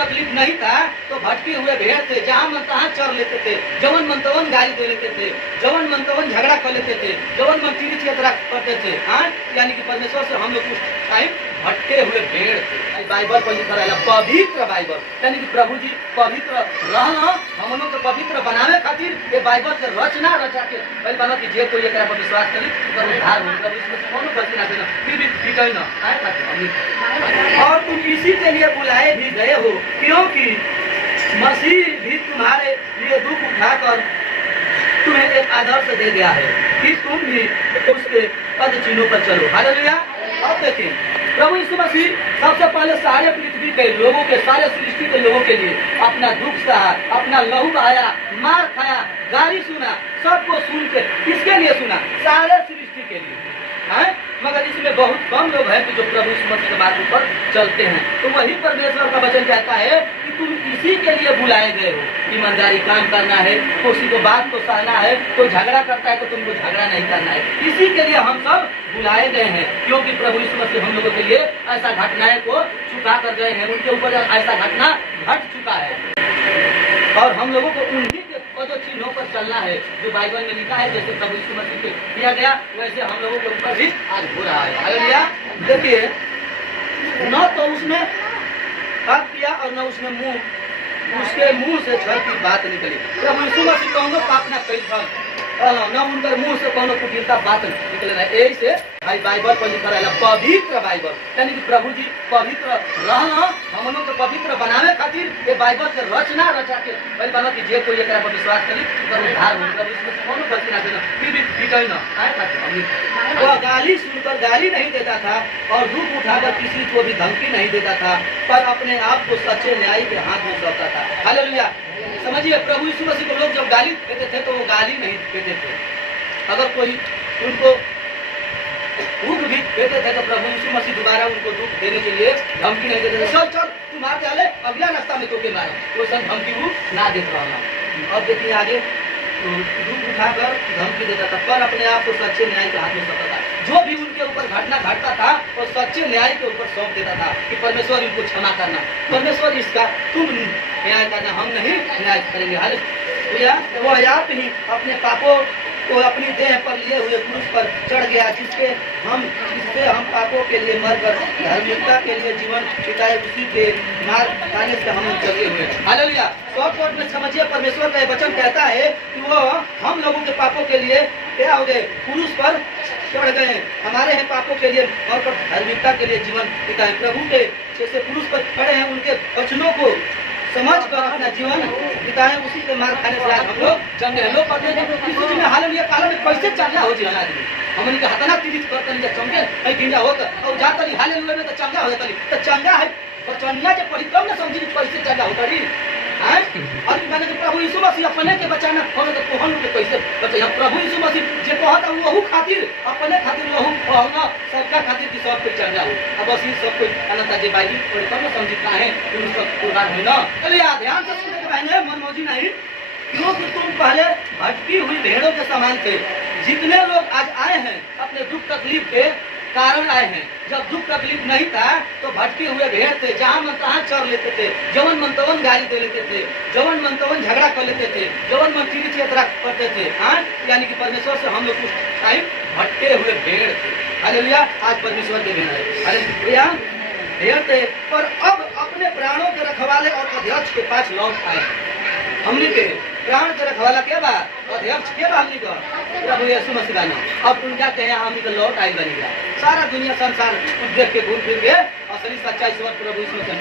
तकलीफ नहीं था तो भटके हुए भेड़ थे, जहाँ मन तहाँ चर लेते थे, जवन मन तवन गाली दे लेते थे, जवन मन तवन झगड़ा कर लेते थे, जवन मन तीर्थ यात्रा करते थे। हाँ, यानी कि परमेश्वर से हम लोग कुछ टाइम भटके हुए भेड़ थे। बाइबल पर लिखा रहेला पवित्र बाइबल, यानी कि प्रभु जी पवित्र रहना हम लोग को पवित्र बनावे खातिर ये बाइबल के रचना रचा के पहले बना कि जे कोई एकरा पर विश्वास करी तो उद्धार हो, मतलब इसमें कोनो गलती ना देना, फिर भी बिकाई ना आए खातिर। और तुम इसी के लिए बुलाए भी गए हो, क्योंकि मसीह भी तुम्हारे लिए दुख उठाकर तुम्हें एक आदर्श दे गया है कि तुम भी उसके पद चिन्हों पर चलो। हालेलुया। अब देखिए प्रभु यीशु मसीह सबसे पहले सारे पृथ्वी के लोगों के, सारे सृष्टि के लोगों के लिए अपना दुख सहा, अपना लहू बहाया, मार खाया, गाली सुना, सबको सुन के किसके लिए सुना? सारे सृष्टि के लिए है। मगर इसमें बहुत कम लोग हैं कि जो प्रभु यीशु मसीह के मार्ग पर चलते हैं। तो वही परमेश्वर का वचन कहता है कि तुम इसी के लिए बुलाए गए हो, ईमानदारी काम करना है, किसी को बात को सहना है, कोई झगड़ा करता है तो तुमको झगड़ा नहीं करना है। इसी के लिए हम सब बुलाए गए हैं, क्योंकि प्रभु यीशु मसीह हम लोगों के लिए ऐसा घटनाएं को चुका कर गए हैं, उनके ऊपर ऐसा घटना घट चुका है और हम लोगों को उन्हीं के पदों चिन्हों पर चलना है जो बाइबल में लिखा है। जैसे प्रभु यीशु मसीह पे किया गया वैसे हम लोगों के ऊपर भी आज हो रहा है। हालेलुया। देखिए, न तो उसने पाप किया और न उसने उसके मुंह से छल की बात निकली। प्रभु यीशु मसीह कौनो पाप ना करी था, न उनकर मुंह से कौनो कुटिलता बात निकल रहा है। यही से भाई बाइबल पर लिखा रहेला पवित्र बाइबल, यानी कि प्रभु जी पवित्र रहना हम लोग को पवित्र बनावे खातिर ये बाइबल के रचना रचा के पहले बना कि जे कोई एकरा पर विश्वास करी तो उद्धार हो, मतलब इसमें कोनो गलती ना देना, फिर भी बिकाई ना आए खातिर। वह गाली सुनकर गाली नहीं देता था और दुख उठाकर किसी को भी धमकी नहीं देता था, पर अपने आप को सच्चे न्याय के हाथ में सौंपता था। हालेलुया। समझिए, प्रभु यीशु मसीह को लोग जब गाली देते थे तो वो गाली नहीं देते थे। अगर कोई उनको दुख भी देते थे तो प्रभु यीशु मसीह दोबारा उनको दुख देने के लिए धमकी नहीं देते थे। चल चल तू मार डाले, अगला रास्ता में तो के मारो, वो सब धमकी वो ना देता रहा। अब देखिए आगे, दुख उठाकर धमकी देता था, पर अपने आप को सच्चे न्याय के हाथ में सौंपता था। जो भी उनके ऊपर घटना घटता था वो सच्चे न्याय के ऊपर सौंप देता था कि परमेश्वर इनको क्षमा करना, परमेश्वर इसका तुम न्याय करना, हम नहीं न्याय करेंगे। हालेलुया। वो आप ही अपने पापों को अपनी देह पर लिए हुए क्रूस पर चढ़ गया, जिससे हम पापों के लिए मरकर धार्मिकता के लिए जीवन बिताए, उसी के मार खाने से हम चले हुए। हालेलुया। शॉर्ट में समझिए, परमेश्वर का वचन कहता है कि वो हम लोगों के पापों के लिए क्या हो गए? क्रूस पर चढ़ गए, हमारे हैं पापों के लिए मरकर धार्मिकता के लिए जीवन बिताए। प्रभु के जैसे क्रूस पर खड़े हैं, उनके वचनों को समझ कर अपना जीवन बिताए, उसी के मार खाने से आज हम लोग चंगे हैं। लोग कहते हैं कि किसी में हालेलुया काल में कैसे चंगा हो जाए आदमी, हमन के हतना तीरित करते नहीं चंगे है गिंजा होत और जाता नहीं हालेलुया में तो चंगा हो जाता नहीं, तो चंगा है बचनिया के पढ़ी तब ना समझी कैसे चंगा हो करी है। और मैंने कि प्रभु यीशु मसीह अपने के बचाना खोले तो तोहन के कैसे बचे? हम प्रभु यीशु मसीह जे कहता वहू खातिर अपने खातिर वहू कहना सबका खातिर कि सब कोई चंगा हो। अब बस ये सब कोई अनंता जे बाइबल पढ़ तब ना समझी का है उन सब पूरा है ना। चलिए ध्यान से सुनने के बहने मनमौजी नहीं, क्योंकि तुम पहले भटकी हुई भेड़ों के समान थे। जितने लोग आज आए हैं अपने दुख तकलीफ के कारण आए हैं। जब दुख तकलीफ नहीं था तो भटके हुए भेड़ थे, जहाँ मन तहाँ चर लेते थे, जवन मन तवन गाली दे लेते थे, जवन मन तवन झगड़ा कर लेते थे, जवन मन तीर्थ यात्रा करते थे। हाँ, यानी कि परमेश्वर से हम लोग कुछ टाइम भटके हुए भेड़ थे। हालेलुया। आज परमेश्वर के भेड़ है। हालेलुया। भेड़ थे, पर अब अपने प्राणों के रखवाले और अध्यक्ष के पास लौट आए। हमने के प्राण के रखवाला के बाद अध्यक्ष के बाद का प्रभु यीशु मसीह का नाम। अब तुम क्या कहे? हम तो लौट आई बनी गया, सारा दुनिया संसार देख के घूम फिर के असली सच्चाई से प्रभु यीशु मसीह।